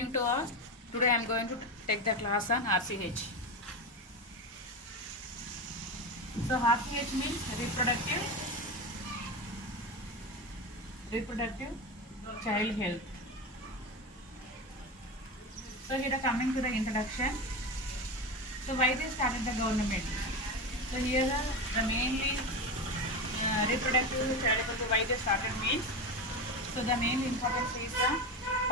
evening to all. Today I am going to take the class on RCH. So RCH means reproductive child health. So here coming to the introduction. So why they started the government? So here the mainly reproductive child health, why they started means, so the main importance is the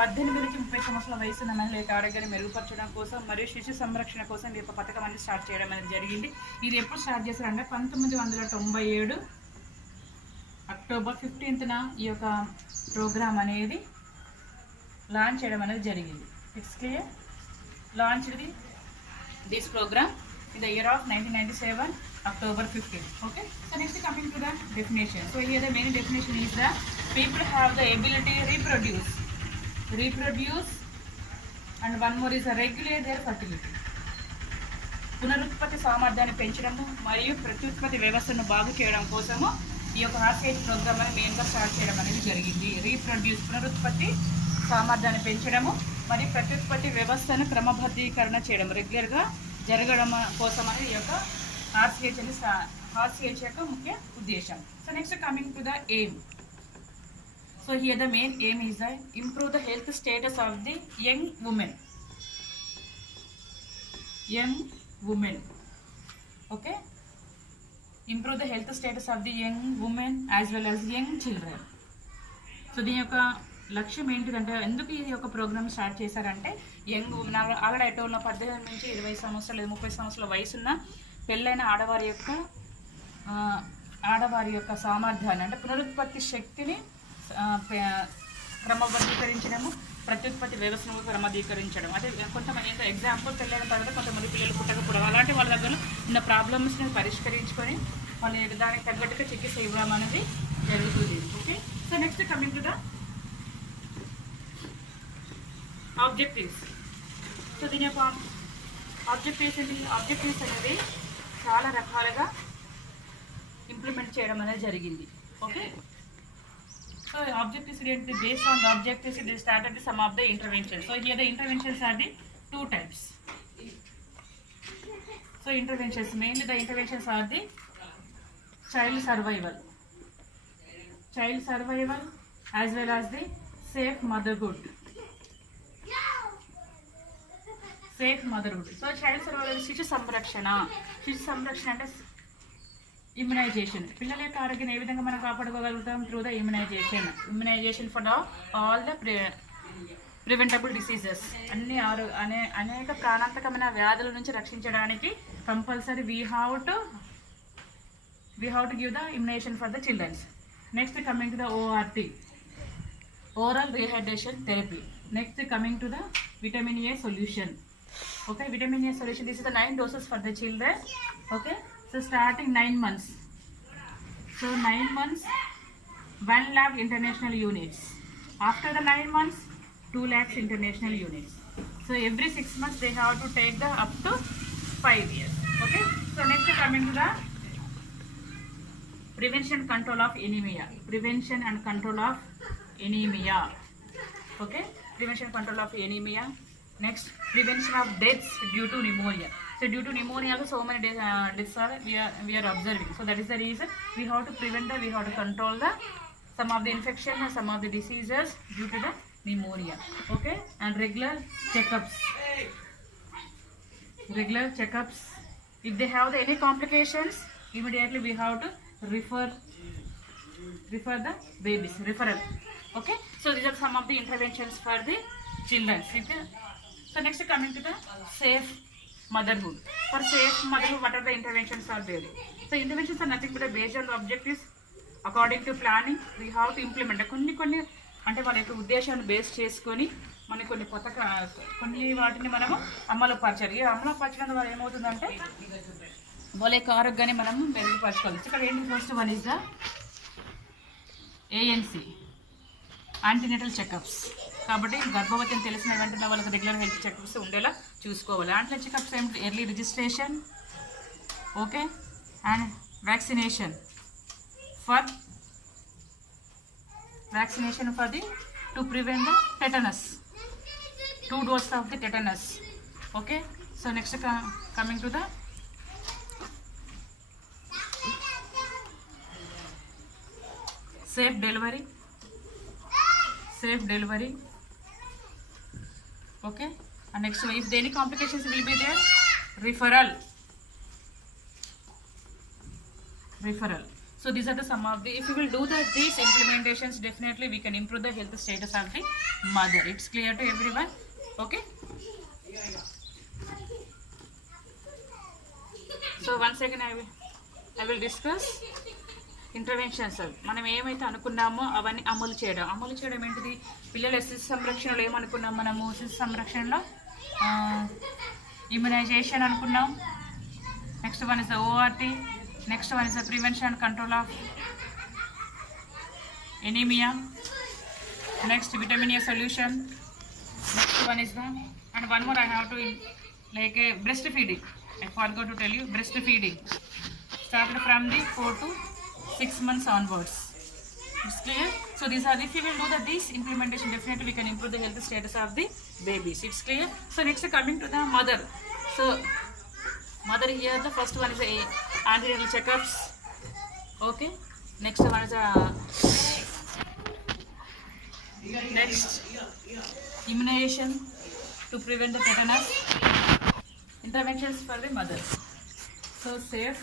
18 నుంచి 30 సంవత్సరాల వయసు ఉన్న మహిళల యొక్క ఆరోగ్యాన్ని మెరుగుపరచడం కోసం మరియు శిశు సంరక్షణ కోసం ఈ యొక్క పథకం అనేది స్టార్ట్ చేయడం అనేది జరిగింది. ఇది ఎప్పుడు స్టార్ట్ చేశారంటే 1997 అక్టోబర్ 15న ఈ యొక్క ప్రోగ్రామ్ అనేది లాంచ్ చేయడం అనేది జరిగింది. It's clear. Launch this program in the year of 1997 October 15. Okay, so next coming to the definition. So here the main definition is that people have the ability to reproduce and one more is regulate their fertility. పునరుత్పత్తి సామర్థ్యాన్ని పెంచడము మరియు ప్రత్యుత్పత్తి వ్యవస్థను బాగు చేయడం కోసము ఈ యొక్క ఆర్సిహెచ్ ప్రోగ్రామ్ అని మెయిన్గా స్టార్ట్ చేయడం అనేది జరిగింది. రీప్రొడ్యూస్ పునరుత్పత్తి సామర్థ్యాన్ని పెంచడము మరియు ప్రత్యుత్పత్తి వ్యవస్థను క్రమబద్ధీకరణ చేయడం రెగ్యులర్గా జరగడం కోసం అనేది ఈ యొక్క ఆర్సిహెచ్ యొక్క ముఖ్య ఉద్దేశం. So next coming to the aim. So here the main aim is the improve the health status of the young women. Okay, improve the health status of the young women as well as young children. So దీని యొక్క లక్ష్యం ఏంటిదంటే, ఎందుకు ఈ యొక్క programme start చేశారంటే, young women already అటు ఉన్న 18 నుంచి 20 సంవత్సరాలు లేదా 30 సంవత్సరాల వయసున్న పెళ్ళైన ఆడవారి యొక్క సామర్థ్యాన్ని అంటే పునరుత్పత్తి శక్తిని క్రమబద్ధీకరించడము, ప్రత్యుత్పత్తి వ్యవస్థను క్రమబద్ధీకరించడం. అదే కొంతమంది ఎగ్జాంపుల్ పెళ్ళైన తర్వాత కొంతమంది పిల్లలు పుట్టకపోవడం అలాంటి వాళ్ళ దగ్గర ఉన్న ప్రాబ్లమ్స్ని పరిష్కరించుకొని వాళ్ళ దానికి తగ్గట్టుగా చికిత్స ఇవ్వడం అనేది జరుగుతుంది. Okay, so next coming to the objectives. So దీని యొక్క ఆబ్జెక్టివ్స్ అనేది చాలా రకాలుగా ఇంప్లిమెంట్ చేయడం అనేది జరిగింది. ఓకే, సో ఆబ్జెక్టివ్స్ ఏంటి? Based on the objectives they started some of the intervention. So here the interventions are the 2 types. So interventions mainly the interventions are the child survival as well as the safe motherhood. So child survival శిశు సంరక్షణ అంటే ఇమ్యునైజేషన్. పిల్లల యొక్క ఆరోగ్యాన్ని ఏ విధంగా మనం కాపాడుకోగలుగుతాం? Through the immunization for all the preventable diseases. అనేక ప్రాణాంతకమైన వ్యాధుల నుంచి రక్షించడానికి compulsory we have to give the immunization for the childrens. Next coming to the ORT, oral rehydration therapy. Next coming to the vitamin A solution. Okay, vitamin A solution, this is the 9 doses for the children. Okay, so starting 9 months. So 9 months 1 lakh international units. After the 9 months 2 lakhs international units. So every 6 months they have to take the up to 5 years. Okay, so next coming to the prevention and control of anemia. Okay, prevention and control of anemia. Next, prevention of deaths due to pneumonia. So due to pneumonia also so many deaths are we are observing. So that is the reason we have to prevent we have to control some of the infection and some of the diseases due to the pneumonia. Okay, and regular checkups. If they have any complications, immediately we have to refer the babies. Referral. Okay, so these are some of the interventions for the children. Okay? So next coming to the safe motherhood. For safe motherhood, what are the interventions are there? So interventions are nothing but based on the objectives according to planning we have to implement. కొన్ని అంటే వాళ్ళ యొక్క ఉద్దేశాన్ని బేస్ చేసుకొని మనకి కొన్ని వాటిని మనము అమలు పరచాలి. ఈ అమలు పరచడం ద్వారా ఏమవుతుందంటే వాళ్ళ యొక్క ఆరోగ్యాన్ని మనము మెరుగుపరచుకోవాలి. ఇక్కడ ఏంటి? First one is the ANC, antenatal checkups. కాబట్టి గర్భవతి అని తెలిసిన వెంటనే వాళ్ళకి రెగ్యులర్ హెల్త్ చెకప్స్ ఉండేలా చూసుకోవాలి. యాంటీనేటల్ చెకప్స్ ఏమిటి? Early registration, okay, and vaccination for to prevent the tetanus. 2 doses of the tetanus. Okay, so next coming to the safe delivery. Okay, and next if any complications will be there, referral. So these are the some of the, if you will do these implementations, definitely we can improve the health status of the mother. It's clear to everyone? Okay, so once again I will discuss interventions. మనం ఏమైతే అనుకున్నామో అవన్నీ అమలు చేయడం ఏంటిది? పిల్లల శిశు సంరక్షణలో ఏమనుకున్నాం మనము? శిశు సంరక్షణలో ఇమ్యునైజేషన్ అనుకున్నాం. Next one is the ORT. Next one is the prevention and control of anaemia. Next vitamin a solution. Next one is the, and one more I have to like breast feeding. I forgot to tell you, breast feeding started from the 4 to 6 months onwards. It's clear? So these are, if you will do these implementation, definitely we can improve the health status of the babies. It's clear? So next coming to the mother. So mother here, the first one is antenatal checkups. Okay, next one is next immunization to prevent the tetanus. Interventions for the mother. So safe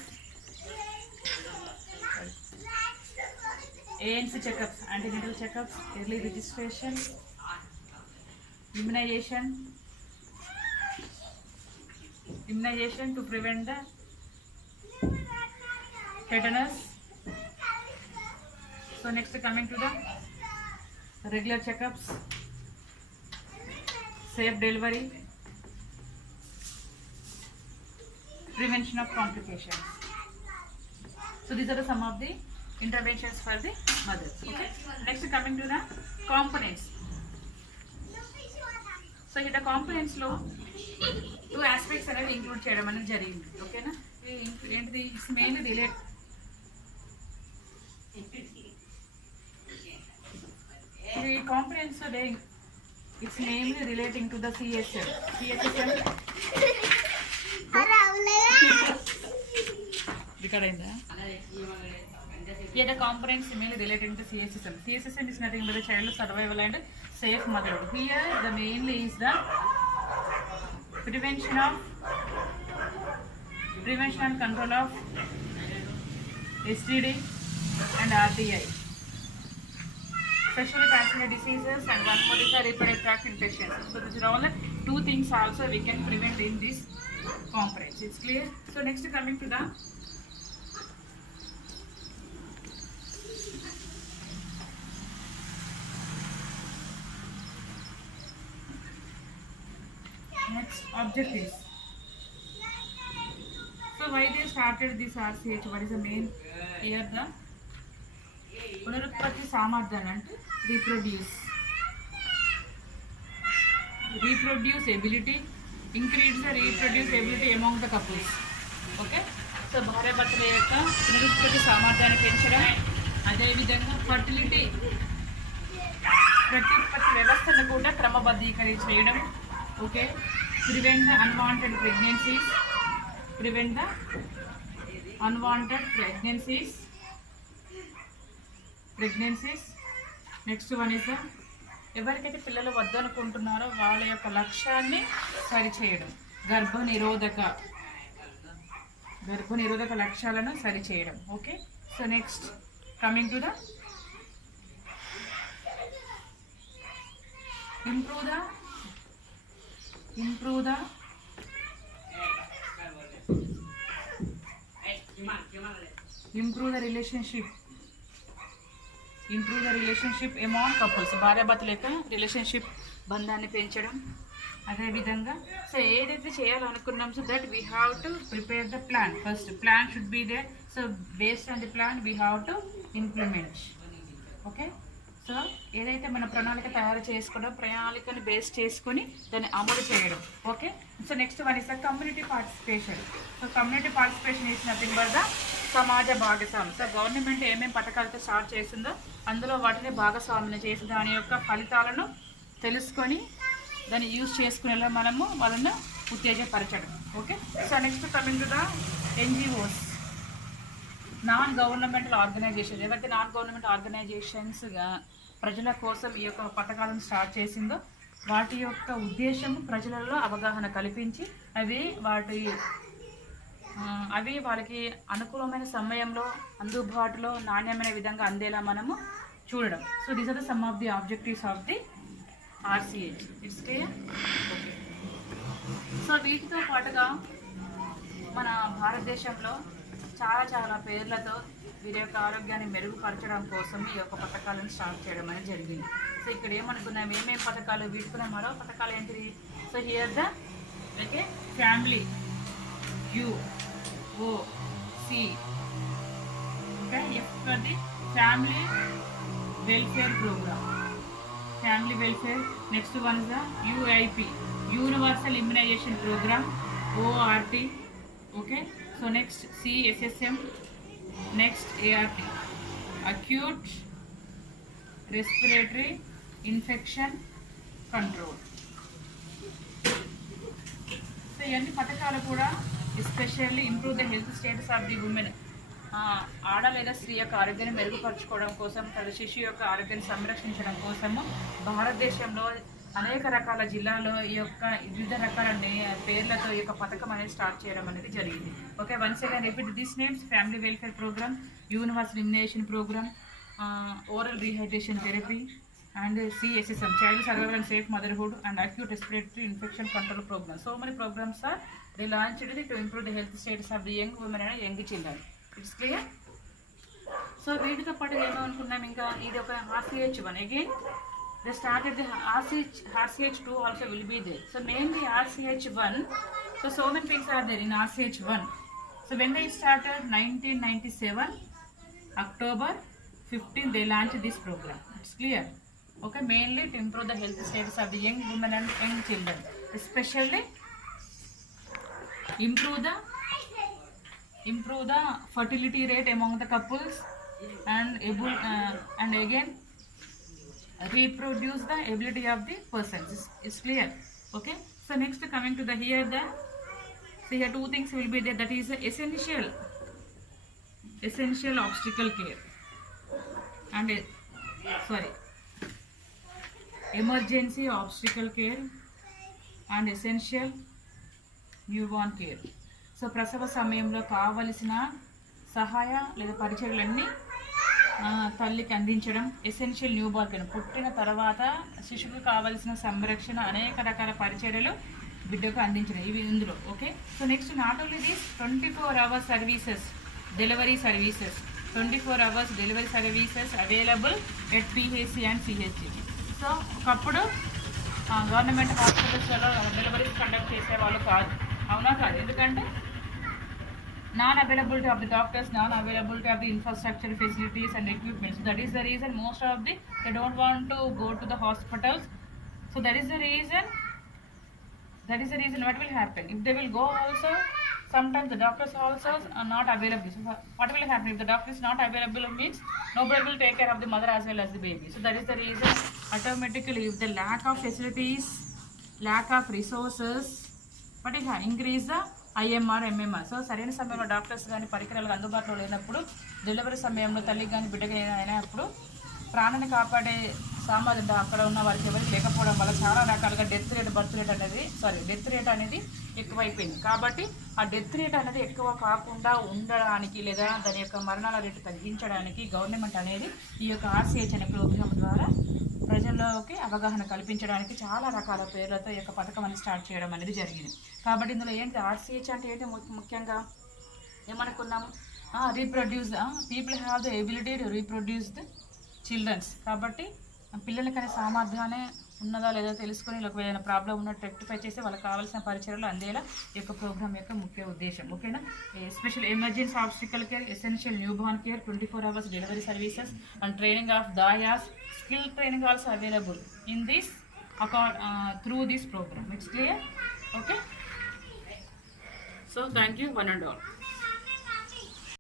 ANC checkups, antenatal checkups, early registration, immunization to prevent the tetanus. So next coming to the regular checkups, safe delivery, prevention of complications. So these are the some of the interventions for the mother. Okay, next coming to the components. So here the components lo 2 aspects అనేవి ఇంక్లూడ్ చేయడం అనేది జరిగింది. ఓకేనా? ఏంటిది? It's mainly relate the components are there. It's mainly relating to the CSM. Here the components mainly relating to CSSM. CSSM is nothing but the child survival and safe motherhood. Here the mainly is the prevention and control of STD and RTI, sexually transmitted diseases, and one more is the reproductive tract infections. So these are all the 2 things also we can prevent in this components. It's clear? So next coming to the next objectives. So why they started this RCH? What is the main here? The పునరుత్పత్తి సామర్థ్యం అంటే reproduce ability, increase the reproduce ability among the couples. Okay, so భార్యాభర్తల యొక్క పునరుత్పత్తి సామర్థ్యాన్ని పెంచడం, అదేవిధంగా ఫర్టిలిటీ ప్రత్యుత్పత్తి వ్యవస్థను కూడా క్రమబద్ధీకరించడం. Okay, prevent the unwanted pregnancies. Next one is the ఎవరికైతే పిల్లలు వద్దనుకుంటున్నారో వాళ్ళ యొక్క లక్ష్యాన్ని సరిచేయడం, గర్భనిరోధక లక్ష్యాలను సరిచేయడం. Okay, so next coming to the improve the relationship among couples. భార్యాభర్తల యొక్క రిలేషన్షిప్ బంధాన్ని పెంచడం. అదేవిధంగా సో ఏదైతే చేయాలనుకున్నాం, so that we have to prepare the plan. First plan should be there. So based on the plan we have to implement. Okay, so ఏదైతే మన ప్రణాళిక తయారు చేసుకోవడం, ప్రణాళికను బేస్ చేసుకొని దాన్ని అమలు చేయడం. Okay, so next one is the community participation. So community participation is nothing but the సమాజ భాగస్వామ్యం. సో గవర్నమెంట్ ఏమేమి పథకాలతో స్టార్ట్ చేసిందో అందులో వాటిని భాగస్వామ్యం చేసి దాని యొక్క ఫలితాలను తెలుసుకొని దాన్ని యూజ్ చేసుకునేలా మనము వాళ్ళను ఉత్తేజపరచడం. Okay. So next coming to the NGOs, non governmental organization. ఏవైతే నాన్ గవర్నమెంట్ ఆర్గనైజేషన్స్గా ప్రజల కోసం ఈ యొక్క పథకాలను స్టార్ట్ చేసిందో వాటి యొక్క ఉద్దేశం ప్రజలలో అవగాహన కల్పించి అవి వాళ్ళకి అనుకూలమైన సమయంలో అందుబాటులో నాణ్యమైన విధంగా అందేలా మనము చూడడం. So these are the some of the objectives of the RCH. It's clear. Okay. So వీటితో పాటుగా మన భారతదేశంలో చాలా పేర్లతో వీరి యొక్క ఆరోగ్యాన్ని మెరుగుపరచడం కోసం ఈ యొక్క పథకాలను స్టార్ట్ చేయడం అనేది జరిగింది. సో ఇక్కడ ఏమనుకున్నాం, ఏమేమి పథకాలు, వీటికున్న మరో పథకాలు ఏంటిది? So here the okay family UOC, okay, F for the family welfare program, family welfare. Next one is the UIP, universal immunization program, ORT. Okay. So next CSSM, next ART, acute respiratory infection control. So ఇవన్నీ పథకాలు కూడా especially improve the health status of the women, ఆడ లేదా స్త్రీ యొక్క ఆరోగ్యాన్ని మెరుగుపరచుకోవడం కోసం, శిశు యొక్క ఆరోగ్యాన్ని సంరక్షించడం కోసము భారతదేశంలో అనేక రకాల జిల్లాలో ఈ యొక్క వివిధ రకాల పేర్లతో ఈ యొక్క పథకం అనేది స్టార్ట్ చేయడం అనేది జరిగింది. Okay. Once again repeat this names: family welfare program, universal immunization program, oral rehydration therapy, and CSSM, Child Survival and Safe Motherhood, and Acute Respiratory Infection Control Program. So many programs are they launched to improve the health status of the young women and young children. It's clear. So వీటితో పాటు ఏమనుకున్నాం, ఇంకా ఇది ఒక RCH1. Again they started the RCH2 also will be there. So mainly RCH1. So many things are there in RCH1. So when they started 1997 October 15 they launched this program. It's clear. Okay, mainly to improve the health status of the young women and young children, especially improve the fertility rate among the couples, and again reproduce the ability of the persons. It's clear. Okay. So next coming to the here two things will be there, that is essential obstetrical care and emergency obstetrical care and essential newborn care. So ప్రసవ సమయంలో కావలసిన సహాయ లేదా పరిచర్యలన్నీ తల్లికి అందించడం, essential newborn care, పుట్టిన తర్వాత శిశువుకు కావలసిన సంరక్షణ, అనేక రకాల పరిచర్యలు బిడ్డకు అందించడం, ఇవి ఇందులో. Okay. So next not only this 24 hours services, delivery services, 24 hours delivery services available at PHC and CHC. So ఒకప్పుడు గవర్నమెంట్ హాస్పిటల్స్లలో డెలివరీస్ కండక్ట్ చేసేవాళ్ళు కాదు, అవునా కాదు? ఎందుకంటే non availability of the doctors, non availability of the infrastructure, facilities and equipments. That is the reason most of the they don't want to go to the hospitals. So that is the reason what will happen if they will go also, sometimes the doctors also are not available. So what will happen if the doctor is not available means nobody will take care of the mother as well as the baby. So that is the reason automatically if the lack of facilities, lack of resources, what is increase the IMR, MMR. So సరైన సమయంలో డాక్టర్స్ కానీ పరికరాలు అందుబాటులో లేనప్పుడు, డెలివరీ సమయంలో తల్లికి కానీ బిడ్డకి అయినప్పుడు ప్రాణాన్ని కాపాడే సామాజిక అక్కడ ఉన్న వారికి ఎవరికి లేకపోవడం వల్ల చాలా రకాలుగా డెత్ రేట్ అనేది ఎక్కువైపోయింది. కాబట్టి ఆ డెత్ రేట్ అనేది ఎక్కువ కాకుండా ఉండడానికి లేదా దాని యొక్క మరణాల రేటు తగ్గించడానికి గవర్నమెంట్ అనేది ఈ యొక్క RCH అనే ప్రోగ్రాం ద్వారా ప్రజల్లోకి అవగాహన కల్పించడానికి చాలా రకాల పేర్లతో ఈ యొక్క పథకం అనేది స్టార్ట్ చేయడం అనేది జరిగింది. కాబట్టి ఇందులో ఏంటి RCH అంటే ఏంటి, ముఖ్యంగా ఏమనుకున్నాము, reproduce people have the ability to reproduce the childrens. కాబట్టి పిల్లలకనే సామర్థ్యాన్ని ఉన్నదా లేదా తెలుసుకొని వీళ్ళకి ఏదైనా ప్రాబ్లం ఉన్నట్టు రెక్టిఫై చేసి వాళ్ళకి కావాల్సిన పరిచయాలు అందేలా ఈ యొక్క ప్రోగ్రామ్ యొక్క ముఖ్య ఉద్దేశం. ఓకేనా. Especial emergency obstetric care, essential newborn care, 24 hours delivery services and training of dais, skill training also available in this through this program. It's clear. Okay. So thank you one and all.